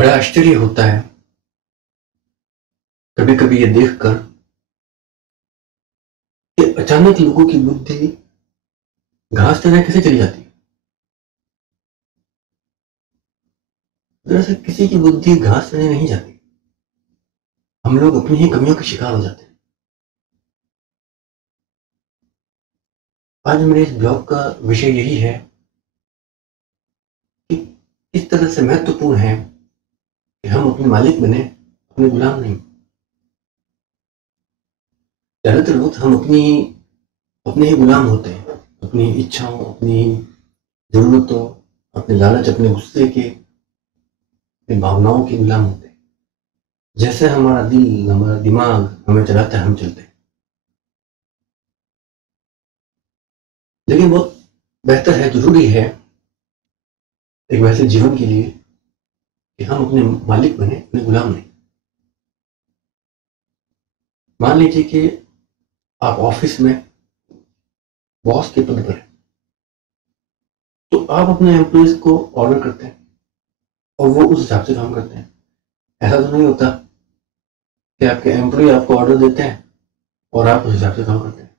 बड़ा आश्चर्य होता है कभी कभी ये देखकर कि अचानक लोगों की बुद्धि घास तरह कैसे चली जाती है। दरअसल किसी की बुद्धि घास तरह नहीं जाती, हम लोग अपनी ही कमियों के शिकार हो जाते हैं। आज मेरे इस ब्लॉग का विषय यही है कि इस तरह से महत्वपूर्ण है कि हम अपने मालिक बने, अपने गुलाम नहीं। ज्यादातर वक्त हम अपने ही गुलाम होते हैं, अपनी इच्छाओं, अपनी जरूरतों, अपने लालच, अपने गुस्से के, अपनी भावनाओं के गुलाम होते हैं। जैसे हमारा दिल, हमारा दिमाग हमें चलाता है, हम चलते हैं। लेकिन बहुत बेहतर है, जरूरी है एक वैसे जीवन के लिए कि हम अपने मालिक बने, अपने गुलाम नहीं। मान लीजिए कि आप ऑफिस में बॉस के पद पर हैं, तो आप अपने एम्प्लॉइज को ऑर्डर करते हैं और वो उस हिसाब से काम करते हैं। ऐसा तो नहीं होता कि आपके एम्प्लॉय आपको ऑर्डर देते हैं और आप उस हिसाब से काम करते हैं।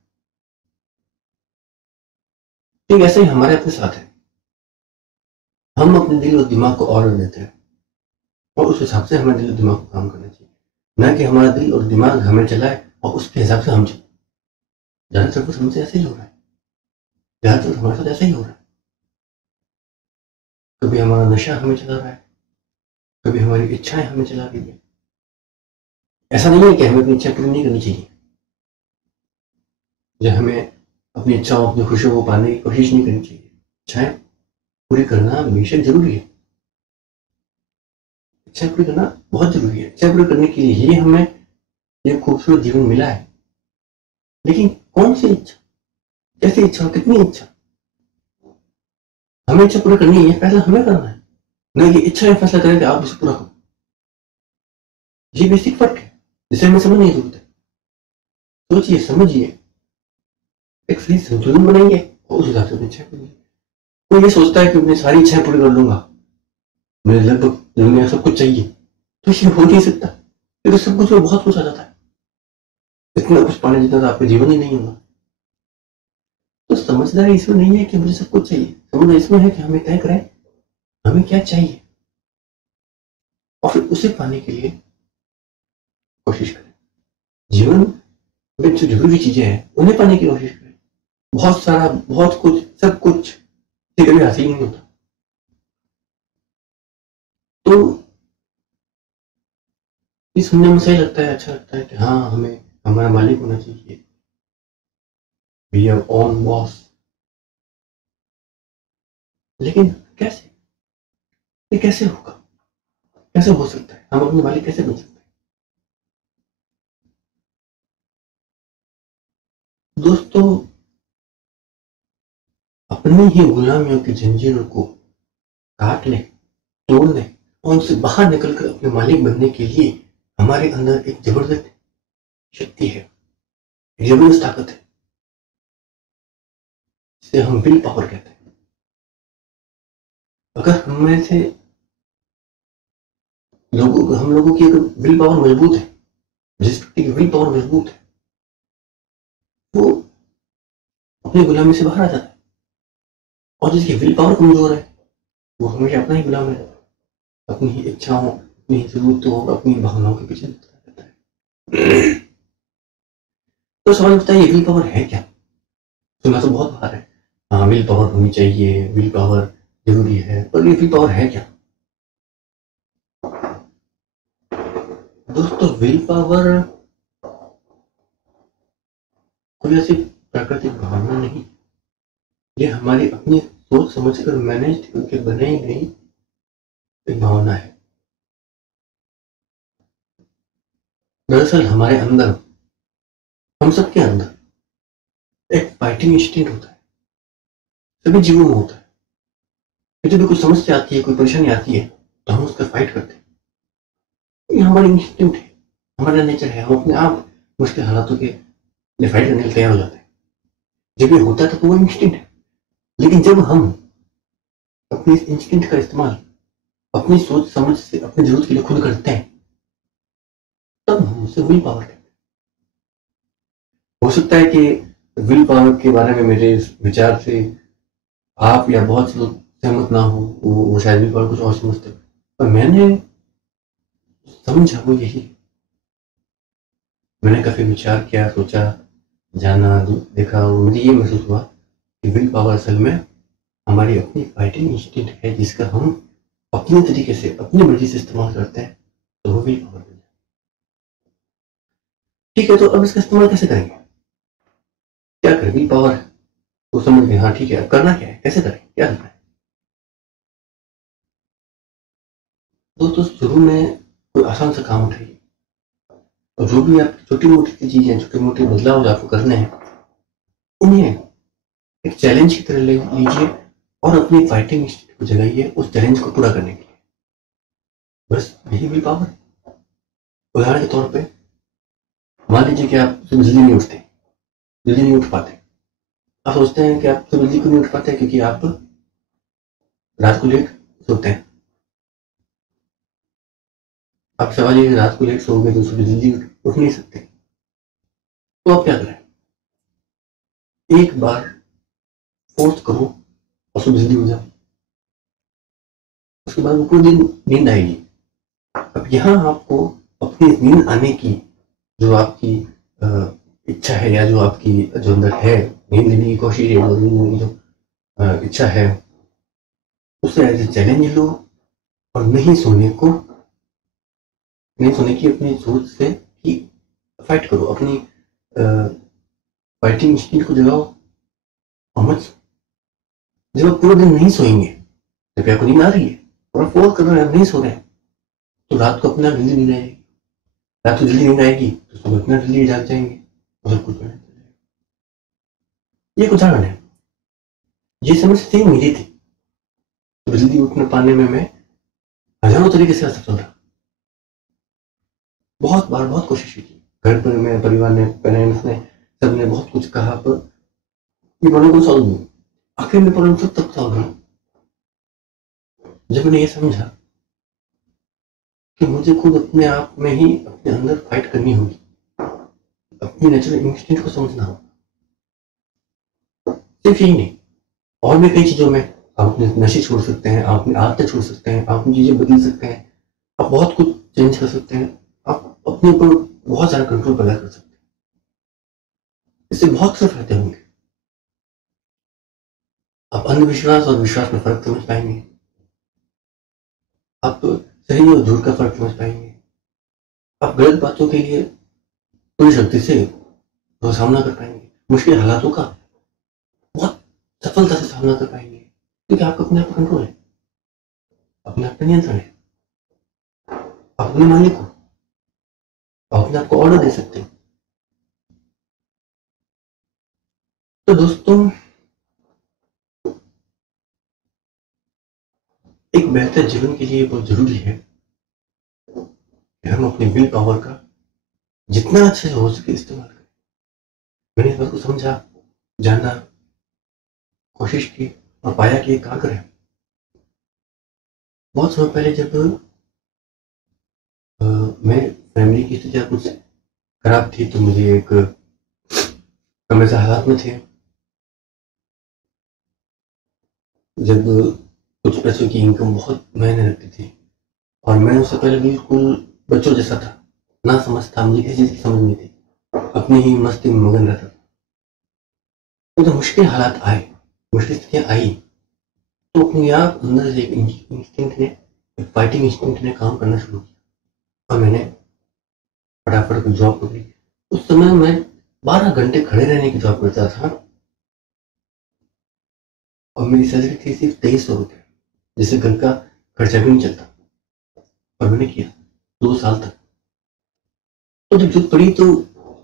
ठीक ऐसे ही हमारे अपने साथ है, हम अपने दिल और दिमाग को ऑर्डर देते हैं और उस हिसाब से हमें दिल और दिमाग को काम करना चाहिए, न कि हमारा दिल और दिमाग हमें चलाए और उसके हिसाब से हम चले। ज्यादातर कुछ हमसे ऐसे ही हो रहा है, ज्यादातर हमारे साथ ऐसा ही हो रहा है। कभी हमारा नशा हमें चला रहा है, कभी हमारी इच्छाएं हमें चला रही है। ऐसा नहीं है कि हमें अपनी इच्छा पूरी नहीं करनी चाहिए, या हमें अपनी इच्छाओं, अपनी खुशियों को पाने की कोशिश नहीं करनी चाहिए। इच्छाएं पूरी करना बेशक जरूरी है, इच्छा पूरी करना बहुत जरूरी है। इच्छा पूरी करने के लिए ही हमें ये खूबसूरत जीवन मिला है। लेकिन कौन सी इच्छा, कैसी इच्छा, कितनी इच्छा? हमें इच्छा पूरी करनी है, फैसला हमें करना है, न ये इच्छा फैसला करे कि आप इसे पूरा करो। ये बेसिक फर्क है जिसे हमें समझने की जरूरत है। सोचिए, समझिए, एक सही संतुलन बनाइए और उस हिसाब से अपनी इच्छा पूरी। कोई ये सोचता है कि अपनी सारी इच्छाएं पूरी कर लूंगा, मुझे लगभग दुनिया सब कुछ चाहिए, तो ये हो नहीं सकता। फिर सब कुछ में बहुत कुछ आ जाता है, इतना कुछ पाने जितना तो आपका जीवन ही नहीं होगा। तो समझदारी इसमें नहीं है कि मुझे सब कुछ चाहिए, समझदारी इसमें है कि हमें तय करें हमें क्या चाहिए और फिर उसे पाने के लिए कोशिश करें। जीवन में जो जरूरी चीजें हैं उन्हें पाने की कोशिश करें। बहुत सारा, बहुत कुछ, सब कुछ कभी हासिल नहीं होता। तो ये सुनने में सही लगता है, अच्छा लगता है कि हाँ, हमें हमारा मालिक होना चाहिए, बी आवर ओन बॉस। लेकिन कैसे, ये कैसे होगा, कैसे हो सकता है? हम अपने मालिक कैसे बन सकते हैं? दोस्तों, अपनी ही गुलामियों की जंजीरों को काट लें, तोड़ लें और उनसे बाहर निकलकर अपने मालिक बनने के लिए हमारे अंदर एक जबरदस्त शक्ति है, एक जबरदस्त ताकत है, जिसे हम विल पावर कहते हैं। अगर हमें से हम लोगों की अगर विल पावर मजबूत है, जिस व्यक्ति की विल पावर मजबूत है, वो अपनी गुलामी से बाहर आ जाता है। और जिसकी विल पावर कमजोर है, वो हमेशा अपना ही गुलाम है, अपनी ही इच्छाओं, अपनी ही जरूरतों, अपनी भावनाओं के पीछे रहता है। तो सवाल उठता है, ये विल पावर है क्या? सुना तो बहुत बार है, हाँ विल पावर होनी चाहिए, विल पावर जरूरी है, पर ये विल पावर है क्या? दोस्तों, विल पावर कोई ऐसी प्राकृतिक भावना नहीं, ये हमारी अपनी सोच समझकर मैनेज करके बनाई गई एक भावना है। दरअसल हमारे अंदर, हम सबके अंदर एक फाइटिंग इंस्टिंक्ट होता है, सभी जीवों में होता है। जब भी कुछ समस्या आती है, कोई परेशानी आती है, तो हम उसका फाइट करते हैं। ये हमारी इंस्टिंक्ट है, हमारा नेचर है। हम अपने आप मुश्किल हालातों के लिए फाइट करने के लिए तैयार हो जाते हैं। जब ये होता है तो वो इंस्टिंक्ट है। लेकिन जब हम अपने इस इंस्टिंक्ट का इस्तेमाल अपनी सोच समझ से अपनी जरूरत के लिए खुद करते हैं, तब हम उसे विल पावर कहते हैं। हो सकता है कि विल पावर के बारे में मेरे इस विचार से आप या बहुत से लोग सहमत ना हो, वो शायद विल पावर कुछ और समझते हो, पर मैंने समझा वो यही है। मैंने काफी विचार किया, सोचा, जाना, देखा और मुझे ये महसूस हुआ कि विल पावर असल में हमारी अपनी फाइटिंग इंस्टिंक्ट है, जिसका हम अपने तरीके से अपनी मर्जी से इस्तेमाल करते हैं, तो वो विल पावर बन जाए। ठीक है, तो अब इसका इस्तेमाल कैसे करेंगे? क्या करें? विल पावर तो समझ गए, हाँ ठीक है, अब करना क्या है, कैसे करें, क्या करना है? दोस्तों, शुरू में कोई आसान सा काम उठाइए और जो भी आपकी छोटी मोटी चीजें, छोटे मोटे बदलाव जो आपको करने हैं, उन्हें एक चैलेंज की तरह ले लीजिए और अपनी फाइटिंग इंस्टिंक्ट को जगाइए उस चैलेंज को पूरा करने के लिए। बस यही विल पावर। उदाहरण के तौर पे मान लीजिए कि आप सुबह जल्दी नहीं उठते, जल्दी नहीं उठ पाते। आप सोचते हैं कि आप सुबह जल्दी क्यों नहीं उठ पाते, क्योंकि आप रात को लेट सोते हैं। आप सवाल ये रात को लेट सोओगे तो सुबह जल्दी उठ नहीं सकते। तो आप क्या करें? एक बार फोर्स करो और सुबह जल्दी उठ जाओ। उसके बाद वो पूरे दिन नींद आएगी। अब यहाँ आपको अपनी नींद आने की जो आपकी इच्छा है, या जो आपकी जो अंदर है नींद लेने की कोशिश है, जो नींद लेने की जो इच्छा है, उसे एज ए चैलेंज लो और नहीं सोने की अपनी सोच से ही फाइट करो, अपनी फाइटिंग इंस्टिंक्ट को जगाओ और मत सो। जब आप पूरा दिन नहीं सोएंगे, जब आपको नींद आ रही है और आप फोर्स कर रहे हैं, आप नहीं सो रहे हैं, तो रात को अपना जल्दी नींद आएगी। रात को जल्दी नींद आएगी तो सुबह अपना जल्दी जाग जाएंगे और सब कुछ बढ़िया चल जाएगा। ये एक उदाहरण है। ये समस्या थी मेरी थी, तो जल्दी उठ न पाने में मैं हजारों तरीके से असफल रहा। बहुत बार बहुत कोशिश की, घर पर मेरे परिवार ने, पेरेंट्स ने, सबने बहुत कुछ कहा, पर ये प्रॉब्लम को सॉल्व नहीं। आखिर में प्रॉब्लम सब तब सॉल्व हुई जब मैंने ये समझा कि मुझे खुद अपने आप में ही अपने अंदर फाइट करनी होगी, अपनी नेचुरल इंस्टिंक्ट को समझना होगा। सिर्फ यही नहीं, और भी कई चीजों में आप अपने नशे छोड़ सकते हैं, आप अपनी आदतें छोड़ सकते हैं, आप अपनी चीजें बदल सकते हैं, आप बहुत कुछ चेंज कर सकते हैं, आप अपने ऊपर बहुत सारा कंट्रोल पैदा कर सकते हैं। इससे बहुत से फायदे होंगे। आप अंधविश्वास और विश्वास में फर्क समझ पाएंगे, आप सही और झूठ का फर्क समझ पाएंगे, आप गलत बातों के लिए पूरी शक्ति से वो सामना कर पाएंगे, मुश्किल हालातों का बहुत सफलता से सामना कर पाएंगे, क्योंकि आपको अपने आप पर कंट्रोल है, अपने आप पर नियंत्रण है, आप अपने मालिक हो, आप अपने आप को ऑर्डर दे सकते हैं। तो दोस्तों, एक बेहतर जीवन के लिए बहुत जरूरी है कि हम अपने विल पावर का जितना अच्छे से हो सके इस्तेमाल करें। मैंने इस बात को समझा, जाना, कोशिश की और पाया कि ये कारगर है। बहुत समय पहले जब मेरे फैमिली की स्थितियाँ कुछ खराब थी, तो मुझे एक कमरे से हालात में थे, जब कुछ पैसों की इनकम बहुत महीने लगती थी, और मैं उससे पहले बिल्कुल बच्चों जैसा था, ना समझ था, मुझे किसी चीज की समझ नहीं थी, अपनी ही मस्ती में मगन रहता था। तो जब मुश्किल हालात आए, मुश्किल स्थितियाँ आई, तो अपने आप अंदर से एक इंस्टिंक्ट ने, एक फाइटिंग इंस्टिंक्ट ने काम करना शुरू किया और मैंने फटाफट कोई जॉब पकड़ी। उस समय मैं 12 घंटे खड़े रहने की जॉब करता था और मेरी सैलरी थी सिर्फ 2300 रुपये, जिससे घर का खर्चा भी नहीं चलता। और मैंने किया 2 साल तक। तो जब जरूरत पड़ी तो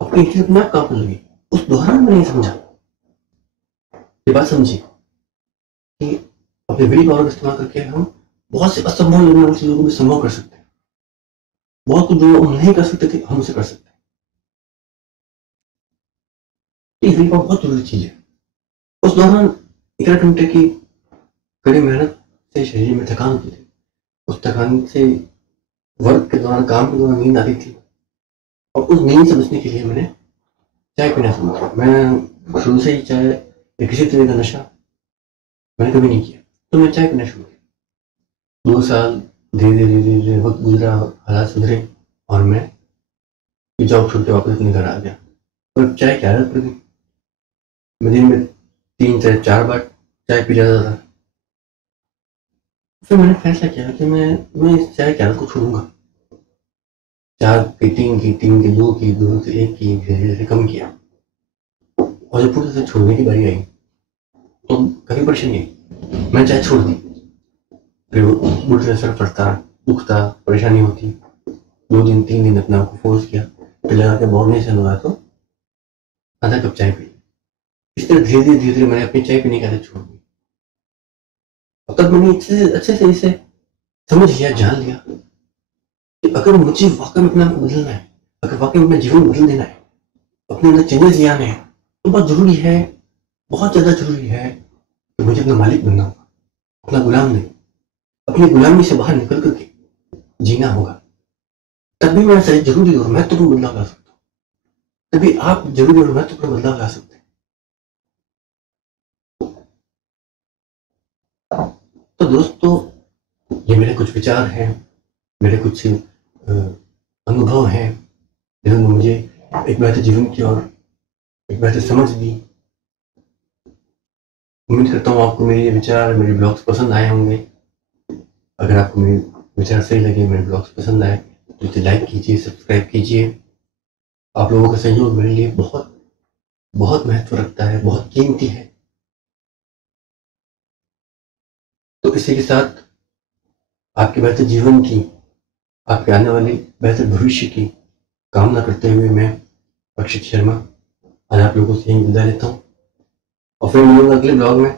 अपनी चीज अपने आप काम करने लगी। उस दौरान मैंने ये समझा, ये बात समझी कि अपने विल पावर का इस्तेमाल करके हम बहुत से असंभव लगने वाली चीजों को भी संभव कर सकते हैं। बहुत कुछ जो हम नहीं कर सकते थे, हम उसे कर सकते हैं। ये विल पावर बहुत जरूरी चीज है। उस दौरान 11 घंटे की कड़ी मेहनत से शरीर में थकान होती थी, उस थकान से वर्क के दौरान, काम के दौरान नींद आती थी, और उस नींद से बचने के लिए मैंने चाय पीना शुरू किया। मैं शुरू से ही चाय या किसी तरह का नशा मैंने कभी नहीं किया, तो मैं चाय पीना शुरू किया। 2 साल धीरे धीरे धीरे धीरे वक्त गुजरा, हालात सुधरे, और मैं जॉब छोड़ के वापस अपने घर आ गया। और चाय की आदत पड़ गई। मैं दिन में 3 से 4 बार चाय पी जाता था। फिर मैंने फैसला किया कि मैं इस चाय की आदत को छोड़ूंगा। 4 की, 3 की, 3 की, 2 की, 2 से 1 की, धीरे धीरे कम किया, और जब पूरी तरह से छोड़ने की बारी आई तो कभी परेशानी आई, मैंने चाय छोड़ दी। फिर मुझ से असर पड़ता, दुखता, परेशानी होती। 2 दिन 3 दिन अपने आप को फोर्स किया, फिर लगा कि बहुत नहीं सहन हो रहा, तो आधा कप चाय पी। इस तरह धीरे धीरे धीरे धीरे मैंने अपनी चाय पीने की आदत छोड़ दी। और तब मैंने अच्छे से इसे समझ लिया, जान लिया कि अगर मुझे वाकई में अपने आप को बदलना है, अगर वाकई में अपना जीवन बदल देना है, अपने अंदर चेंजेस ले आने हैं, तो बहुत जरूरी है, बहुत ज्यादा जरूरी है कि मुझे अपना मालिक बनना होगा, अपना गुलाम नहीं। अपनी गुलामी से बाहर निकल करके जीना होगा। तभी मैं सही जरूरी और महत्वपूर्ण बदलाव ला सकता हूँ। तभी आप जरूरी और महत्वपूर्ण बदलाव ला सकते हैं। तो दोस्तों, ये मेरे कुछ विचार हैं, मेरे कुछ अनुभव हैं, जिन्होंने मुझे एक बेहतर जीवन की और एक बेहतर समझ दी। उम्मीद करता हूँ आपको मेरे ये विचार, मेरे ब्लॉग्स पसंद आए होंगे। अगर आपको मेरे विचार सही लगे, मेरे ब्लॉग्स पसंद आए, तो इसे लाइक कीजिए, सब्सक्राइब कीजिए। आप लोगों का सहयोग मेरे लिए बहुत बहुत महत्व रखता है, बहुत कीमती है। तो इसी के साथ आपके बेहतर जीवन की, आपके आने वाले बेहतर भविष्य की कामना करते हुए मैं अक्षित शर्मा आज आप लोगों से यही विदा लेता हूँ, और फिर मिलूंगा अगले ब्लॉग में।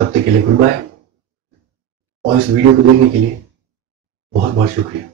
तब तक के लिए गुड बाय, और इस वीडियो को देखने के लिए बहुत बहुत शुक्रिया।